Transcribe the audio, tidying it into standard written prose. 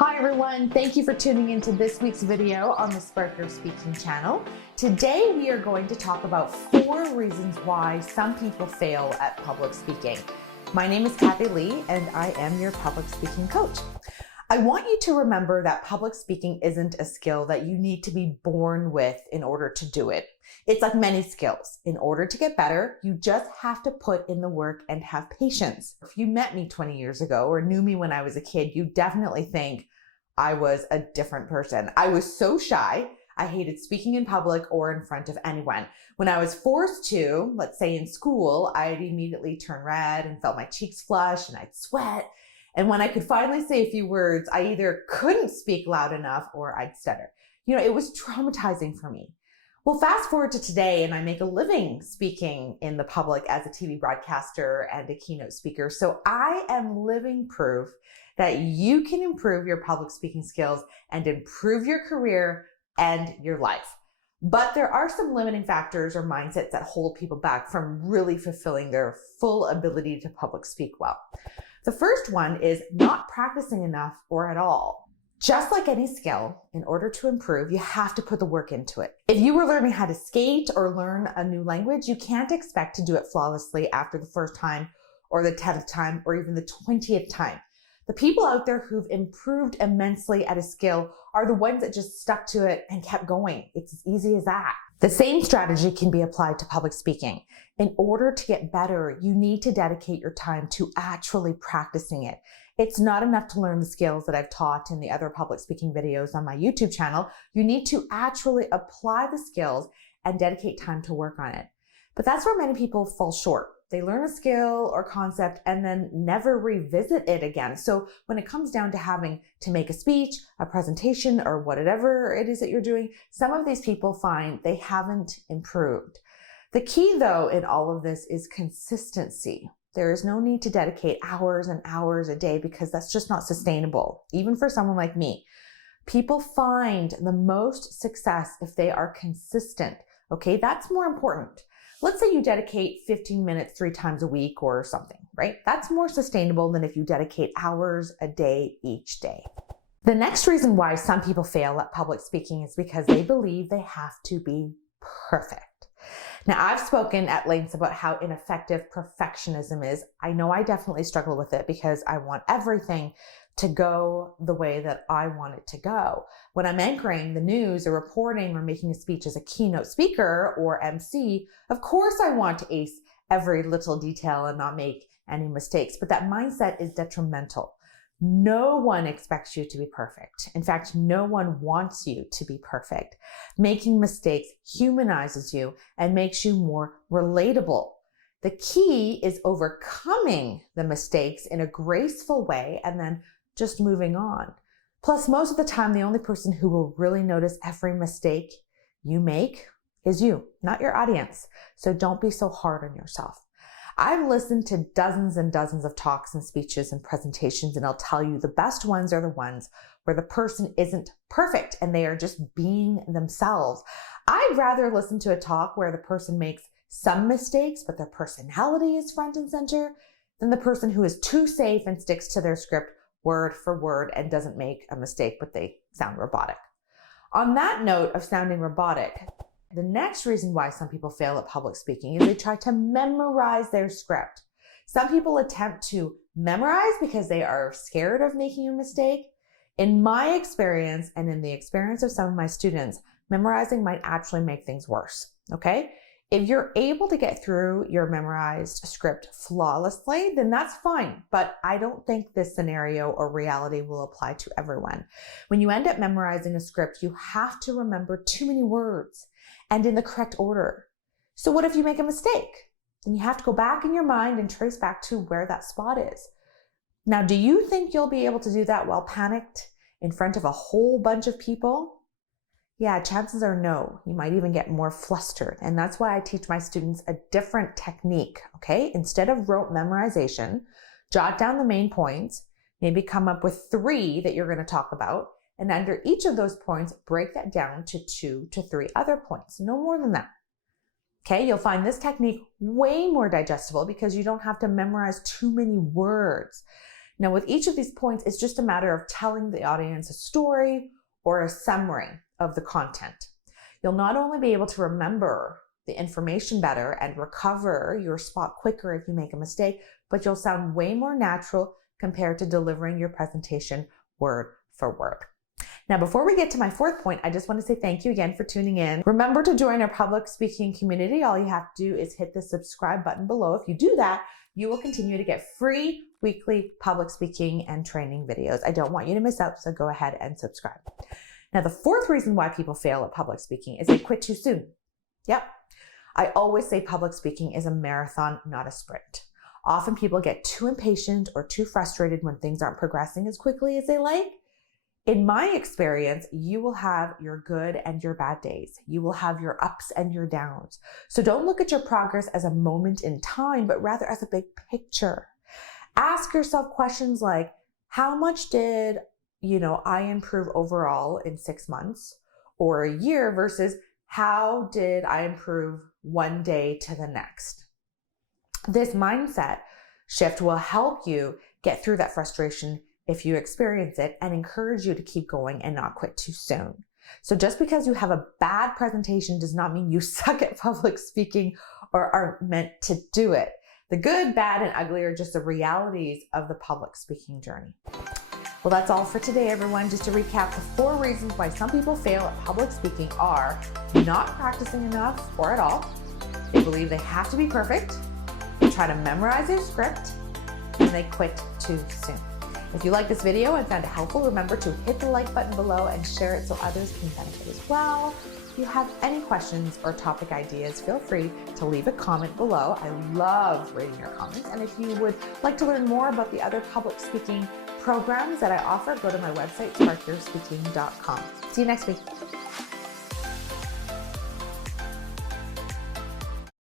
Hi everyone, thank you for tuning into this week's video on the Spark Your Speaking channel. Today we are going to talk about 4 reasons why some people fail at public speaking. My name is Kathy Lee and I am your public speaking coach. I want you to remember that public speaking isn't a skill that you need to be born with in order to do it. It's like many skills. In order to get better, you just have to put in the work and have patience. If you met me 20 years ago or knew me when I was a kid, you definitely think I was a different person. I was so shy. I hated speaking in public or in front of anyone. When I was forced to, let's say in school, I'd immediately turn red and felt my cheeks flush and I'd sweat. And when I could finally say a few words, I either couldn't speak loud enough or I'd stutter. It was traumatizing for me. Well, fast forward to today and I make a living speaking in the public as a TV broadcaster and a keynote speaker. So I am living proof that you can improve your public speaking skills and improve your career and your life. But there are some limiting factors or mindsets that hold people back from really fulfilling their full ability to public speak well. The first one is not practicing enough or at all. Just like any skill, in order to improve, you have to put the work into it. If you were learning how to skate or learn a new language, you can't expect to do it flawlessly after the first time or the 10th time or even the 20th time. The people out there who've improved immensely at a skill are the ones that just stuck to it and kept going. It's as easy as that. The same strategy can be applied to public speaking. In order to get better, you need to dedicate your time to actually practicing it. It's not enough to learn the skills that I've taught in the other public speaking videos on my YouTube channel. You need to actually apply the skills and dedicate time to work on it. But that's where many people fall short. They learn a skill or concept and then never revisit it again. So when it comes down to having to make a speech, a presentation, or whatever it is that you're doing, some of these people find they haven't improved. The key though in all of this is consistency. There is no need to dedicate hours and hours a day because that's just not sustainable, even for someone like me. People find the most success if they are consistent. Okay, that's more important. Let's say you dedicate 15 minutes 3 times a week or something, right? That's more sustainable than if you dedicate hours a day each day. The next reason why some people fail at public speaking is because they believe they have to be perfect. Now, I've spoken at length about how ineffective perfectionism is. I know I definitely struggle with it because I want everything to go the way that I want it to go. When I'm anchoring the news or reporting or making a speech as a keynote speaker or MC, of course I want to ace every little detail and not make any mistakes, but that mindset is detrimental. No one expects you to be perfect. In fact, no one wants you to be perfect. Making mistakes humanizes you and makes you more relatable. The key is overcoming the mistakes in a graceful way and then just moving on. Plus, most of the time, the only person who will really notice every mistake you make is you, not your audience. So don't be so hard on yourself. I've listened to dozens and dozens of talks and speeches and presentations, and I'll tell you the best ones are the ones where the person isn't perfect and they are just being themselves. I'd rather listen to a talk where the person makes some mistakes, but their personality is front and center, than the person who is too safe and sticks to their script word for word and doesn't make a mistake, but they sound robotic. On that note of sounding robotic, the next reason why some people fail at public speaking is they try to memorize their script. Some people attempt to memorize because they are scared of making a mistake. In my experience and in the experience of some of my students, memorizing might actually make things worse, okay? If you're able to get through your memorized script flawlessly, then that's fine. But I don't think this scenario or reality will apply to everyone. When you end up memorizing a script, you have to remember too many words and in the correct order. So what if you make a mistake? Then you have to go back in your mind and trace back to where that spot is. Now, do you think you'll be able to do that while panicked in front of a whole bunch of people? Yeah, chances are no. You might even get more flustered. And that's why I teach my students a different technique, okay? Instead of rote memorization, jot down the main points, maybe come up with 3 that you're going to talk about. And under each of those points, break that down to 2 to 3 other points, no more than that. Okay, you'll find this technique way more digestible because you don't have to memorize too many words. Now, with each of these points, it's just a matter of telling the audience a story or a summary of the content. You'll not only be able to remember the information better and recover your spot quicker if you make a mistake, but you'll sound way more natural compared to delivering your presentation word for word. Now, before we get to my fourth point, I just want to say thank you again for tuning in. Remember to join our public speaking community. All you have to do is hit the subscribe button below. If you do that, you will continue to get free weekly public speaking and training videos. I don't want you to miss out, so go ahead and subscribe. Now, the fourth reason why people fail at public speaking is they quit too soon. Yep. I always say public speaking is a marathon, not a sprint. Often people get too impatient or too frustrated when things aren't progressing as quickly as they like. In my experience, you will have your good and your bad days. You will have your ups and your downs. So don't look at your progress as a moment in time, but rather as a big picture. Ask yourself questions like, how much did, I improve overall in 6 months or a year versus how did I improve one day to the next? This mindset shift will help you get through that frustration if you experience it and encourage you to keep going and not quit too soon. So just because you have a bad presentation does not mean you suck at public speaking or aren't meant to do it. The good, bad, and ugly are just the realities of the public speaking journey. Well, that's all for today, everyone. Just to recap, the 4 reasons why some people fail at public speaking are not practicing enough or at all. They believe they have to be perfect. They try to memorize their script, and they quit too soon. If you like this video and found it helpful, remember to hit the like button below and share it so others can benefit as well. If you have any questions or topic ideas, feel free to leave a comment below. I love reading your comments. And if you would like to learn more about the other public speaking programs that I offer, go to my website, sparkyourspeaking.com. See you next week.